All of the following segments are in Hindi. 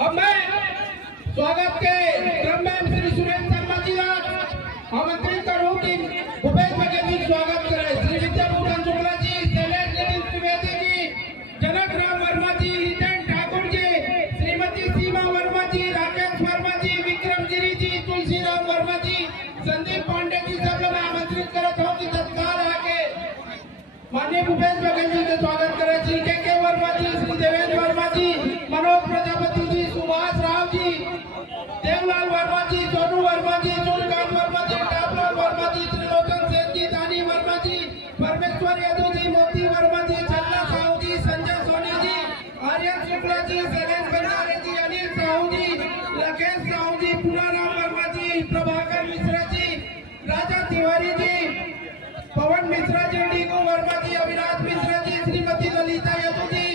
अब मैं स्वागत के क्रम में श्री सुरेंद्र शर्मा जी का आमंत्रित करूं कि भूपेश बघेल जी स्वागत करें। श्री विद्याभूषण शुक्ला जी, शैलेश नितिन त्रिवेदी जी, जनक राम वर्मा जी, हितेन ठाकुर जी, श्रीमती सीमा वर्मा जी, राकेश वर्मा जी, विक्रम गिरी जी, तुलसी राम वर्मा जी, संदीप पांडे जी, सब लोग आमंत्रित करत हो कि तत्काल आके माननीय भूपेश बघेल जी के स्वागत करें। श्री के वर्मा जी, श्री देवेंद्र वर्मा जी, मनोज प्रजापति जी, सुभाष राव जी, देवलाल वर्मा जी, सोनू वर्मा जी, सूर्यकांत वर्मा जी, टापलाल वर्मा जी, त्रिलोचन सेन जी, दानी वर्मा जी, परमेश्वर यादव जी, मोती वर्मा जी, छन्ना साहू जी, संजय सोनी जी, आर्यन शुक्ला जी, शैलेश भंडारे जी, अनिल साहू जी, राकेश साहू जी, पुनाराम वर्मा जी, प्रभाकर मिश्रा जी, राजा तिवारी जी, पवन मिश्रा जी, डीगू वर्मा जी, अविनाश मिश्रा जी, श्रीमती ललिता यादव जी,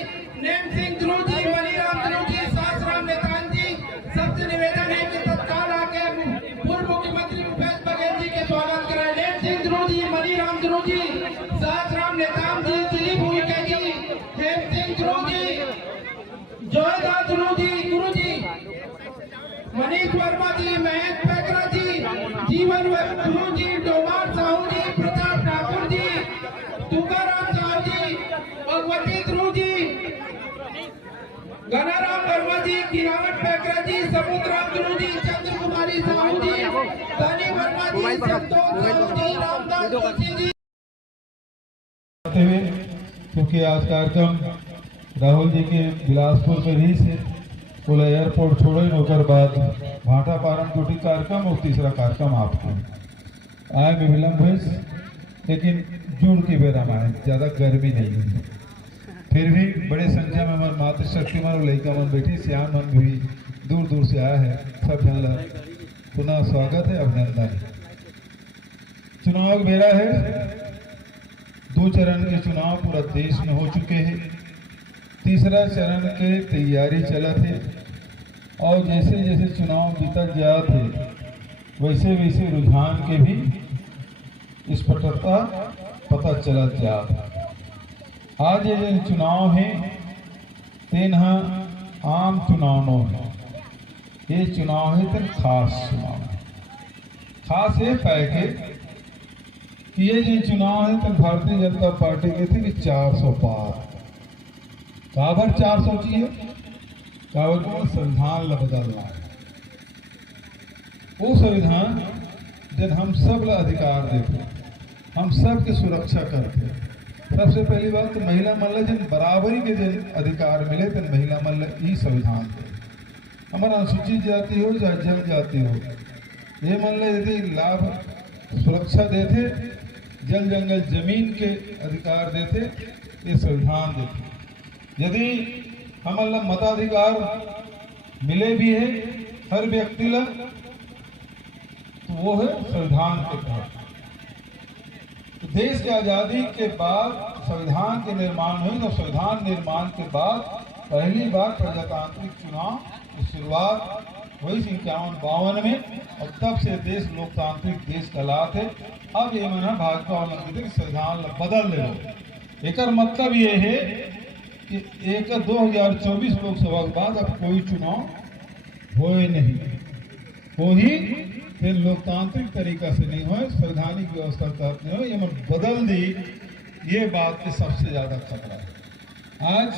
नेम सिंह ध्रुव जी, मणिराम ध्रुव जी, सासराम नेतान जी, सबसे निवेदन है कि तत्काल आके पूर्व मुख्यमंत्री भूपेश बघेल जी के स्वागत कराएं। नेम सिंह ध्रुव जी, मणिराम ध्रुव जी, सासराम नेतान जी, दिलीप उइके जी, नेम सिंह ध्रुव जी, जयदास ध्रुव जी, गुरु जी, मनीष वर्मा जी, महेश पेकरा जी, जीवन ध्रुव जी, डोमार साहू जी, प्रताप ठाकुर जी, तुकाराम साहू जी, भगवती ध्रुव जी, गणाराम वर्मा जी, किरावट पेकरा जी, समुद्राम ध्रुव जी, चंद्र कुमारी साहू जी, दानी वर्मा जी, संतोष साहू जी, रामदास जोशी जी। क्योंकि आज कार्यक्रम राहुल जी के बिलासपुर में ही से बोला एयरपोर्ट छोड़ो नौकर बाद भाटा पारम कोटि कार्यक्रम और तीसरा कार्यक्रम आपको आए में विलम्ब है, लेकिन जुड़ के बेरा आए, ज़्यादा गर्मी नहीं है। फिर भी बड़े संख्या में हमारे मातृशक्ति मन और लड़का मन बैठी, श्याम मन भी दूर दूर से आया है। सब जन पुनः स्वागत है, अभिनंदन। चुनाव बेरा है, 2 चरण के चुनाव पूरा देश में हो चुके हैं। तीसरा चरण के तैयारी चला थे और जैसे जैसे चुनाव बीता जाते वैसे वैसे रुझान के भी स्पष्टता पता चला जाता। आज ये जो चुनाव है तेना आम चुनाव न है, ये चुनाव है तो खास चुनाव है। खास ये पाए के कि ये जो चुनाव है तो भारतीय जनता पार्टी के थे कि 400 पार काबर 400 चाहिए, काबर को संविधान ला बदलना है। वो संविधान जब हम सब ला अधिकार देते, हम सब की सुरक्षा करते। सबसे पहली बात तो महिला मन जिन बराबरी के जिन अधिकार मिले तो महिला मन ई संविधान दे। हमारा अनुसूचित जाति हो चाहे जनजाति हो, ये मन यदि लाभ सुरक्षा देते, जल जंगल जमीन के अधिकार देते, ये संविधान देते। यदि हमारा मताधिकार मिले भी है हर व्यक्ति ला, तो वो है संविधान के तहत। तो देश की आज़ादी के बाद संविधान के निर्माण हुई, तो संविधान निर्माण के बाद पहली बार प्रजातांत्रिक चुनाव की शुरुआत हुई 51-52 में, और तब से देश लोकतांत्रिक देश कहलाते। अब ये मना भाजपा और संविधान बदल ले। एक मतलब ये है कि 2024 लोकसभा के बाद अब कोई चुनाव होए नहीं, हो ही फिर लोकतांत्रिक तरीका से नहीं हो, संवैधानिक व्यवस्था तहत नहीं हो, ये मन बदल दी। ये बात के सबसे ज्यादा खतरा है। आज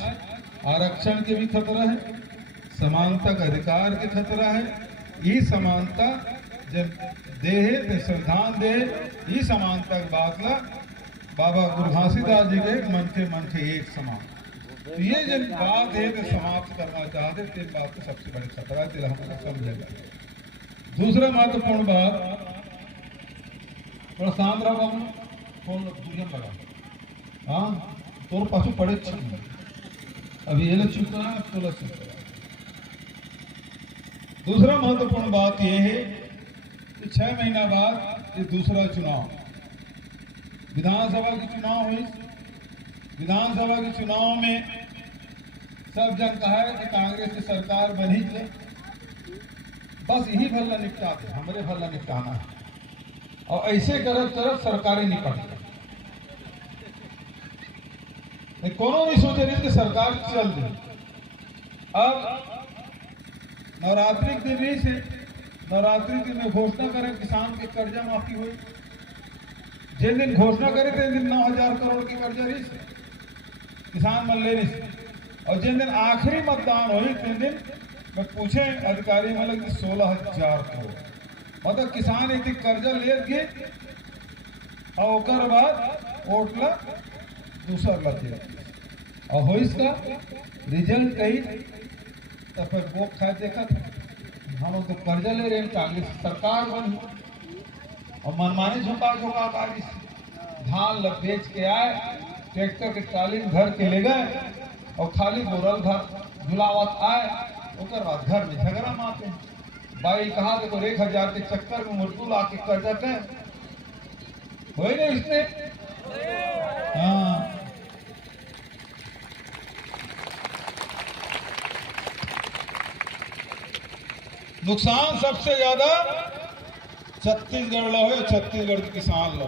आरक्षण के भी खतरा है, समानता का अधिकार के खतरा है। ये समानता जब दे तो संविधान दे, ये समानता की बात ला बाबा गुरु घासीदास जी के मन के एक समान। तो ये जब बात है तो समाप्त करना चाहते, तो बात तो सबसे बड़ी खतरा है, हमारा समझेगा। दूसरा महत्वपूर्ण बात, थोड़ा शांत रहो, फोन दूरियम लगा। हाँ, तोर पासों पड़े अभी ये लोग चुका है, तो लोग चुका है। दूसरा महत्वपूर्ण बात यह है कि 6 महीना बाद ये दूसरा चुनाव, विधानसभा की चुनाव हुई। विधानसभा के चुनाव में सब जन कहा है कि कांग्रेस की सरकार बनी थे, बस यही भल्ला निपटा दे, हमारे भल्ला निपटाना है, और ऐसे करत करत सरकारें निपट गई। कोनो नहीं सोचे रही कि सरकार चल दी। अब नवरात्रि के दिन रही से नवरात्रि के दिन में घोषणा करें किसान के कर्जा माफी हुई। जिन दिन घोषणा करे थे दिन 9,000 करोड़ की कर्जा रही से किसान मन ले रही से। और जिन दिन आखिरी मतदान हुई तीन दिन में पूछे अधिकारी मतलब कि 16,000 करोड़ मतलब किसान इतनी कर्जा ले गए और ओकर बाद वोट ला दूसर लगे और हो इसका रिजल्ट कही तो फिर वो खा देखा हम तो कर्जा ले रहे हैं कांग्रेस सरकार बनी और मनमानी झुका झुका कागज धान लग बेच के आए ट्रैक्टर के कालीन घर के ले गए और खाली बोरल घर झुलावत आए ओकर बाद घर में झगड़ा मारते बाई कहा देखो 1,000 के चक्कर में मुर्दू ला के कर्जा के हो नहीं इसने। हाँ नुकसान सबसे ज्यादा छत्तीसगढ़ लो है छत्तीसगढ़ के किसान लो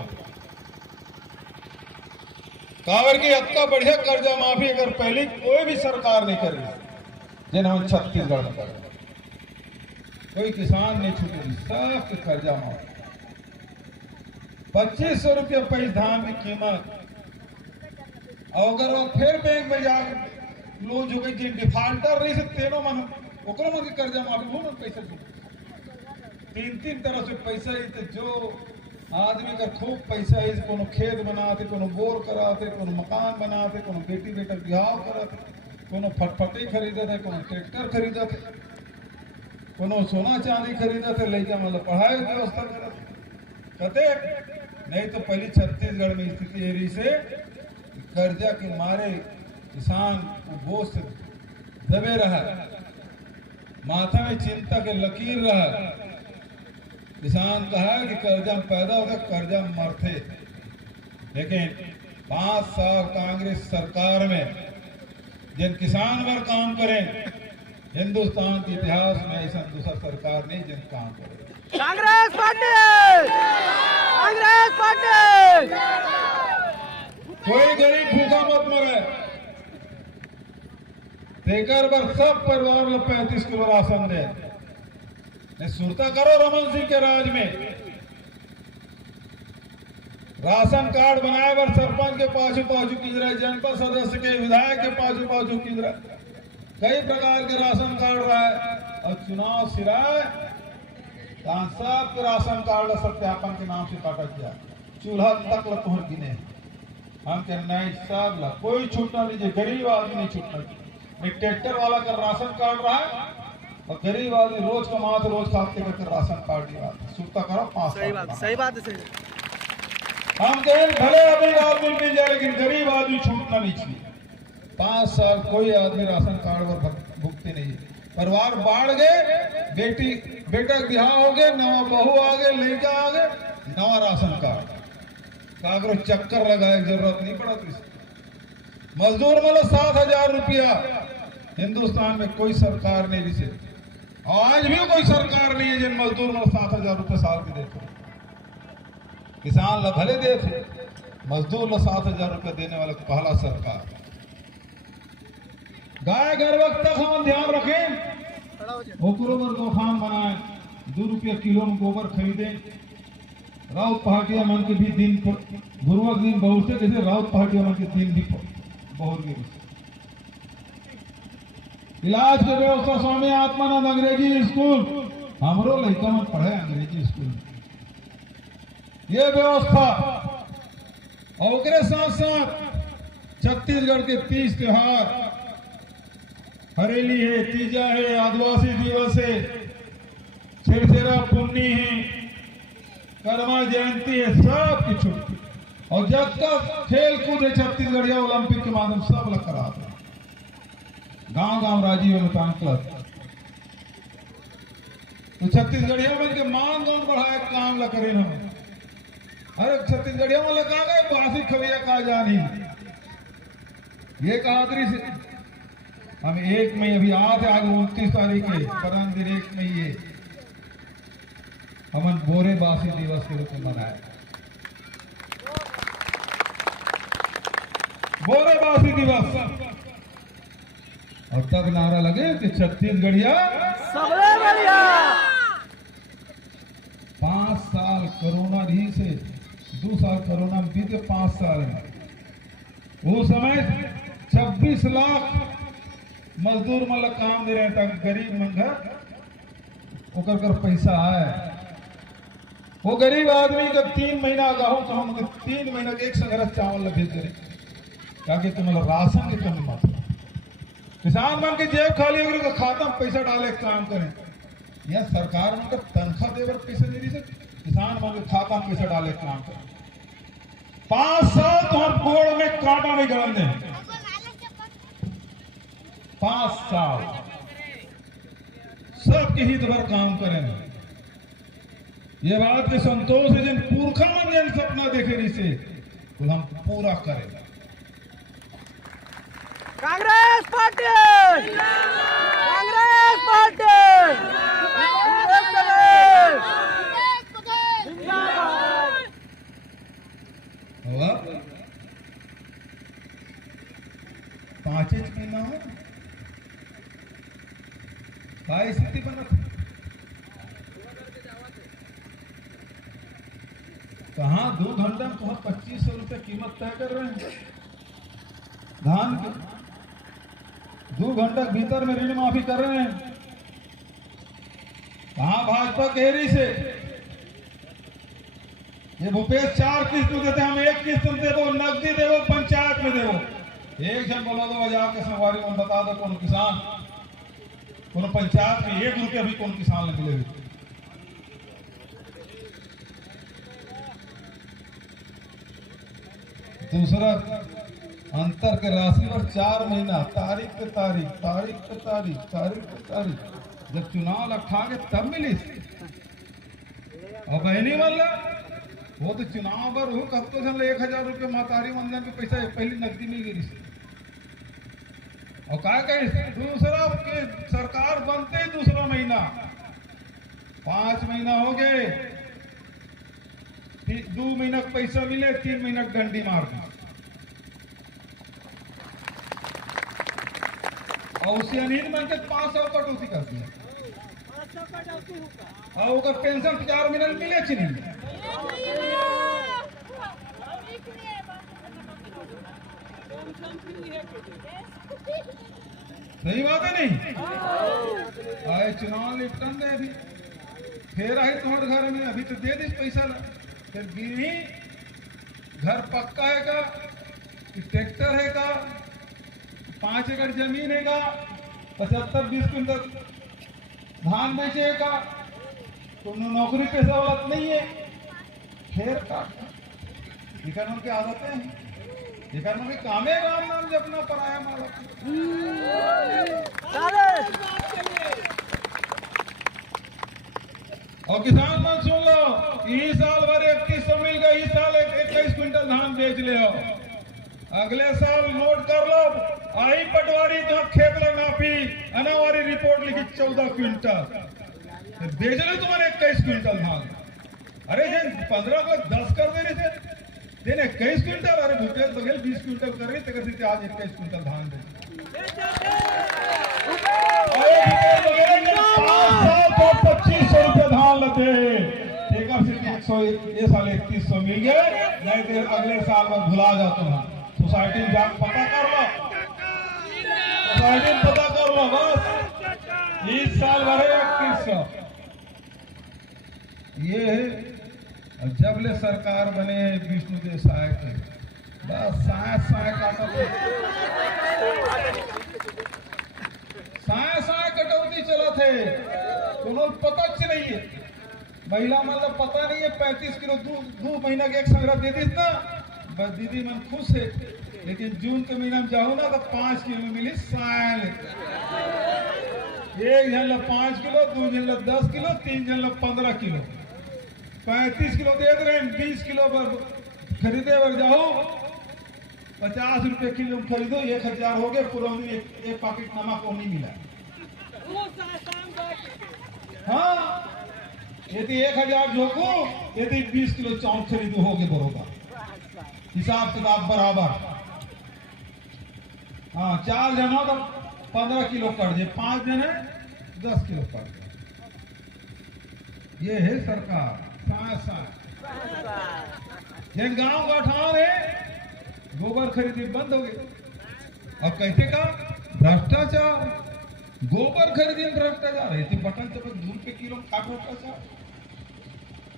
कावर की अत्ता बढ़िया कर्जा माफी अगर पहले कोई भी सरकार नहीं कर रही जिन हम छत्तीसगढ़ में कर कोई किसान नहीं छूटे सबके कर्जा माफी 2,500 रुपया पैसे धान की कीमत और अगर वो फिर बैंक में जाकर लोन जो गई डिफाल्टर रही से तेनों मन ओकरो मन के कर्जा माफी हो ना पैसा तीन तरह से पैसा ही तो जो आदमी का खूब पैसा है कोनो खेत बनाते कोनो बोर कराते कोनो मकान बनाते कोनो बेटी बेटा बिहाव कराते कोनो फटफटी खरीदते कोनो ट्रैक्टर खरीदते कोनो सोना चांदी खरीदते लड़का मतलब पढ़ाई की व्यवस्था करते कहते नहीं तो पहले छत्तीसगढ़ में स्थिति एरी से कर्जा के मारे किसान बोझ से दबे रहा माथा में चिंता के लकीर रहा किसान कहा कि कर्जा पैदा होता कर्जा मरते लेकिन 5 साल कांग्रेस सरकार में जिन किसान पर काम करें हिंदुस्तान के इतिहास में ऐसा दूसरा सरकार नहीं जिन काम करे कांग्रेस पार्टी कोई गरीब भूखा मत मरे देकर पर सब परिवार में 35 किलो राशन दे सुरता करो रमन सिंह के राज में राशन कार्ड बनाए पर सरपंच के पाछू की रहा जनपद सदस्य के विधायक के पाछू की रहा कई प्रकार के राशन कार्ड रहा है और चुनाव सिराए सबके राशन कार्ड सत्यापन के नाम से काटा गया चूल्हा तक लतोहर गिने हम के नहीं सब ला कोई छूटना नहीं गरीब आदमी नहीं छूटना ट्रैक्टर वाला का राशन कार्ड रहा है और गरीब आदमी रोज कमाते रोज खाते करके राशन कार्ड दिया सुनता करो 5 सही बात है हम कहें भले अमीर आदमी मिल जाए लेकिन गरीब आदमी छूटना नहीं चाहिए 5 साल कोई आदमी राशन कार्ड पर भुगते नहीं परिवार बाढ़ गए बेटा बिहार हो गए नवा बहू आ गए लड़का आ गए नवा राशन कार्ड कागरो चक्कर लगाए जरूरत नहीं पड़ा किसी मजदूर मतलब 7,000 रुपया हिंदुस्तान में कोई सरकार नहीं जिसे आज भी कोई सरकार नहीं है जिन मजदूर में 7,000 रुपये साल के देते किसान ला भले देते मजदूर ला 7,000 रुपये देने वाला पहला सरकार गाय गर्भक तक हम ध्यान रखें ओकरो पर गोखान बनाए 2 रुपया किलो में गोबर खरीदे राउत पहाटिया मन के भी दिन गुरुवार दिन बहुत से जैसे राउत पहाटिया मन के दिन भी बहुत गिर इलाज के व्यवस्था स्वामी आत्मानंद अंग्रेजी स्कूल हमरो लड़का में पढ़े अंग्रेजी स्कूल में ये व्यवस्था और उसके साथ साथ छत्तीसगढ़ के 30 त्योहार हरेली है तीजा है आदिवासी दिवस है छेरछेरा पुन्नी है कर्मा जयंती है सब की छुट्टी और जब तक खेल कूद है छत्तीसगढ़ ओलंपिक के माध्यम सब लग कराते गांव राजीव अनुदान क्लब तो छत्तीसगढ़िया में के मान गांव बढ़ाए काम ला करे हम अरे छत्तीसगढ़िया में लगा गए बासी खविया का जानी ये कहादरी से हम 1 मई अभी आज आगे 29 तारीख के परम दिन 1 मई ये हमन बोरे बासी दिवस के रूप में मनाए बोरे बासी दिवस और तब नारा लगे कि छत्तीसगढ़िया सबले बढ़िया। 5 साल कोरोना रही से 2 साल कोरोना में बीते 5 साल में वो समय 26 लाख मजदूर मतलब काम दे रहे हैं ताकि गरीब मन घर ओकर कर पैसा आए। वो गरीब आदमी जब 3 महीना गाँव तो हम 3 महीना के एक संग्रह चावल भेज करें ताकि तुम्हारा राशन की कमी मत हो। किसान मन के जेब खाली हो गई खाता में पैसा डाले काम करें या सरकार मन का तनख्वाह देवर पैसा दे रही से किसान मन के खाता में पैसा डाले काम करें। 5 साल तुम्हारे गोड़ में कांटा नहीं गड़न दे। 5 साल सबके हित भर काम करें। ये बात के संतोष है जिन पुरखा मन जिन सपना देखे रही से तो हम पूरा करें। कांग्रेस पार्टी, कांग्रेस पार्टी और 5 महीना हो काय स्थिति बनत कहाँ 2 घंटा में तुम्हारा 2500 रुपये कीमत तय कर रहे हैं धान की। 2 घंटा के भीतर में ऋण माफी कर रहे हैं। कहाँ भाजपा कह रही से ये भूपेश 4 किस्त देते हम 1 किस्त देवो नकदी देवो पंचायत में देवो। एक जन बोला दो जाके संगवारी में बता दो कौन किसान कौन पंचायत में 1 रुपया भी कौन किसान ने मिले। दूसरा अंतर के राशि पर 4 महीना तारीख पे तारीख तारीख पे तारीख तारीख पे तारीख जब चुनाव लखा के तब मिली। और बहनी वाला वो तो चुनाव पर हो कब तो 1000 रुपये मातारी मंदन के पैसा पहली नकदी मिल गई। और क्या कहे दूसरा के सरकार बनते ही दूसरा महीना 5 महीना हो गए 2 महीना पैसा मिले 3 महीना डंडी मार दी। और उसी अनिल मन के 500 कटौती कर दिया और पेंशन 4 महीना मिले कि नहीं। सही बात है नहीं। आए चुनाव निपटन दे अभी फिर आए तुम्हारे घर में अभी तो दे दे पैसा फिर गिनी घर पक्का है का ट्रैक्टर है का 5 एकड़ जमीन है का 75-20 क्विंटल धान बेचे का तो नौकरी पैसा वाला नहीं है फिर काटना की आदतें हैं। निकालने के कामे राम नाम जपना पराया माला। और किसान मन सुन लो इस साल भर 3100 मिल गया इस साल 21 क्विंटल धान बेच ले अगले साल नोट कर लो आई पटवारी तो खेत लग नापी अनावारी रिपोर्ट लिखी 14 क्विंटल बेच लो तुम्हारे 21 क्विंटल धान। अरे जिन 15 को 10 कर दे रहे थे देने 21 क्विंटल। अरे भूपेश बघेल 20 क्विंटल कर रही थे आज 21 क्विंटल धान दे 2500 रुपये धान लेते ये साल 3100 मिल गए नहीं तो अगले साल में भुला जाओ तुम सोसाइटी में जाकर पता कर लो सोसाइटी में पता कर लो बस इस साल भरे 3100 ये है। जब ले सरकार बने विष्णुदेव साय के बस साय काटा साय कटौती चला थे उन्होंने पता नहीं है महिला मतलब पता नहीं है 35 किलो 2 महीना के एक संग्रह दे दी ना बस दीदी मन खुश है। लेकिन जून के महीना में जाओ ना तो 5 किलो में मिली साय एक जन 5 किलो 2 जन 10 किलो 3 जन 15 किलो 35 किलो दे रहे हैं 20 किलो पर खरीदे पर जाओ 50 रुपए किलो खरीदो 1000 हो गए पुरानी एक पैकेट नमक को नहीं मिला। हाँ यदि 1000 झोंको यदि 20 किलो चावल खरीदो हो गए बरोबर हिसाब किताब बराबर। हाँ 4 जन हो तो 15 किलो कट जाए, 5 जन है 10 किलो कट जाए। ये है सरकार साय साय। जिन गांव गठान है गोबर खरीदी बंद हो गई। अब कहते का भ्रष्टाचार, गोबर खरीदी में भ्रष्टाचार है। बटन चपक ₹2 किलो खाट भ्रष्टाचार।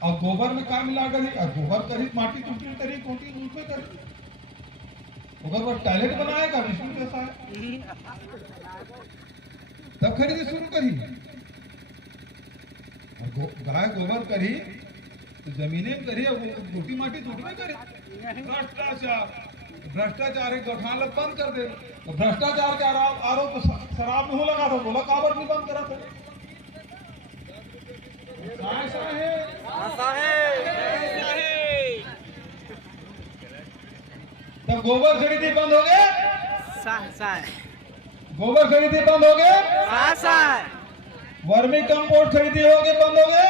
और गोबर में का मिला कर गोबर करी माटी टूटी करी कोटी उसमें करी गोबर टॉयलेट बनाएगा विष्णु कैसा है तब खरीदी शुरू करी। गाय गोबर करी तो जमीने में करी, गोटी माटी टूटी में करी। भ्रष्टाचार, भ्रष्टाचार एक गठान बंद कर दे। तो भ्रष्टाचार के आरोप तो शराब में हो लगा था, बोला काबर नहीं बंद करा था। तब गोबर खरीदी बंद हो गए, गोबर खरीदी बंद हो गए, वर्मी कंपोस्ट खरीदी हो गए बंद हो गए,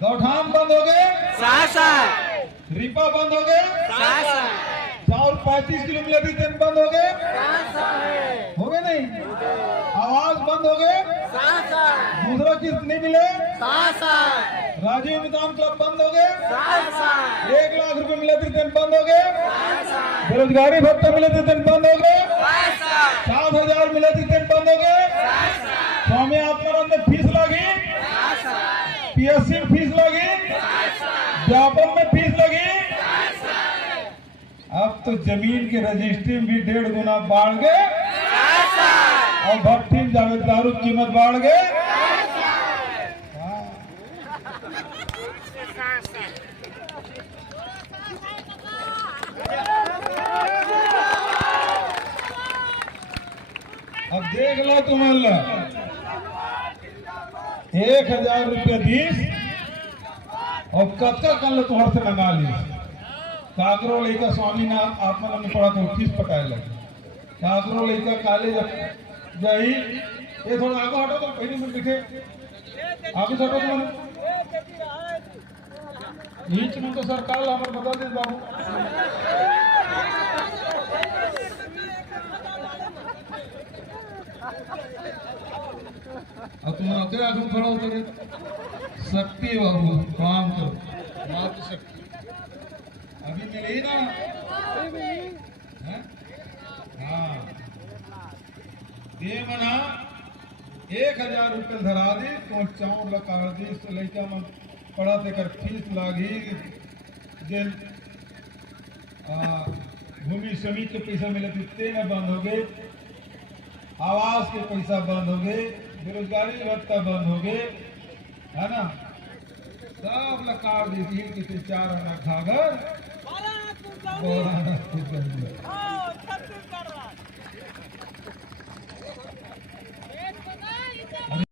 गौठान बंद हो गए, रिपा बंद हो गए, चावल 35 किलो मिलती थी बंद हो गए, हो गए नहीं, आवास बंद हो गए, दूसरा किस्त नहीं मिले, राजीव मितान क्लब बंद हो गए, 1 लाख रुपए मिले थे बंद हो गए, बेरोजगारी भत्ता मिले थे बंद हो गए, 7,000 मिले थे बंद हो गए, स्वामी आत्मानंद में फीस लगी, PSC में फीस लगी, व्यापम में फीस लगी। अब तो जमीन के रजिस्ट्री में भी 1.5 गुना बढ़ गए और भट्टी में जावेद दारू की कीमत बढ़ गए। अब देख लो तुम 1,000 रुपये दीस और कत्का कल तुहर से मंगा ली। काकरो लेकर स्वामी ने आत्मानंद पढ़ा तो फीस पटाए लगे। काकरो लेकर कॉलेज जाई, ये थोड़ा आगे हटो तो पहले में दिखे आगे हटो तो बीच में तो सरकार हमारे बता दे बाबू। अब तुम आगे आगे खड़ा होते शक्ति बाबू काम करो, मात्र शक्ति अभी मिले ना। हाँ ये मना 1,000 रुपये धरा दी तो चावल लगा दी तो लड़का मन पढ़ा देकर फीस लागी। दिन भूमि समिति के पैसा मिले थे न बंद हो गए, आवास के पैसा बंद हो गए, बेरोजगारी भत्ता बंद हो गए, है ना। सब लकार दी थी 4 आना खाकर